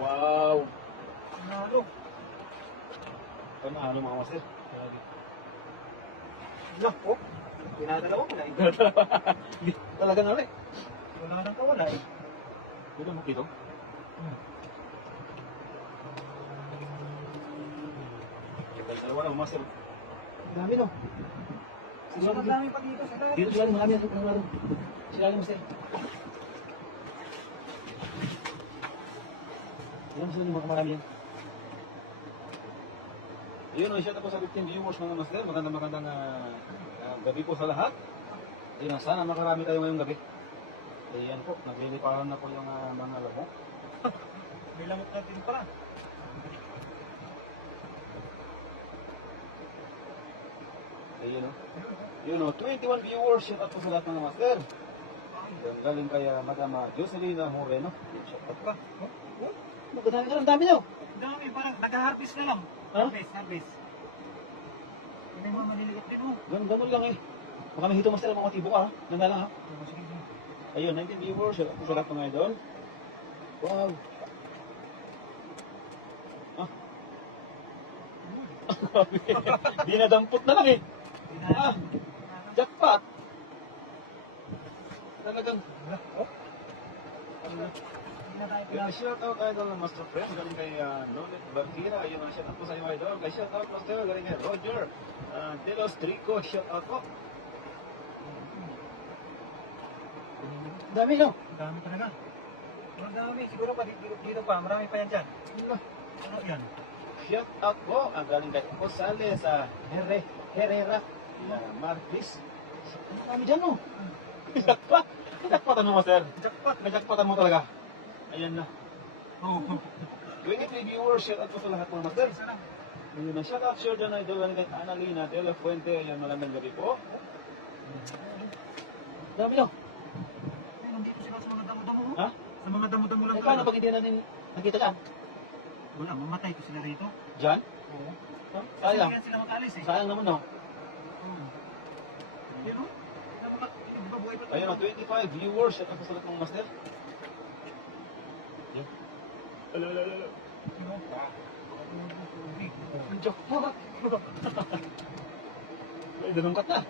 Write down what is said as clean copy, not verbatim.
Wow! Nalo. Panalo mga master. Nako. Pinadalawa ko na eh. Talaga nga rin. Wala nang kawala eh. Hindi mo kito. Dalawa na mga master. Dami no. Sobrang dami pa dito sa dati. Dito sila marami ang laro. Sila yung master. Yan sila yung mga marami yan. Yun, shout out po sa 15 viewers mga master. Magandang gabi po sa lahat. Ayun, sana makarami tayo ngayong gabi. Ayan po, nagliliparan na po yung mga lamok. May lamok natin pala. Ayun o. Yun o, 21 viewers. Shout out po sa lahat mga master. Yan, galing kay Madam Jocelyn Moreno. Shout out ka. Magandang ka lang, dami nyo. Dami, parang nag-harvest na lang. Ha? Harvest. Yan yung mga maliliit din oh. Ganun lang eh. Baka may hito master ang mga tibo ka ha. Nanda lang ha. Sige. Ayun, 19 viewers. Shout out po sa lahat mga idol. Wow. Ah. Di nadampot na lang eh. Ah, jackpot. Talagang. Oh. Shout out idol ng Master Friends. Galing kay Nonet Barkira. Ayun, shout out po sa iyo idol. Kay shout out Master. Galing kay Roger De Los Trico. Shout out po. Dami no? Dami talaga. Ang dami. Siguro pa dito pa. Marami pa yan dyan. Ano yan? Shout out po. Ang galing kay Osale sa Herrera. Marquis. Ang dami dyan no? Jackpot. Jackpotan mo Master. Jackpot. Najakpotan mo talaga. Ayan na. Oo. 23 viewers. Shout out po sa lahat mga Master. Isa lang. Ayun na. Shout out sure dyan idol. Galing kay Annalina De La Fuente. Ayan, malamang gabi po. Dami no? Ay, nandito sila sa mga damo-damo. Ha? Sa mga damo-damo lang. Eh, paano pag hindi natin nakita dyan? Wala, mamatay ko sila rito. Dyan? Oo. Sayang. Kasi sila makalis eh. Sayang naman no? Yun o. Nabuhay pa Ayun o, 25 viewers. Shout out po sa lahat mga Master. Yan. Ala. Ang jackpot. Ay, danungkat na.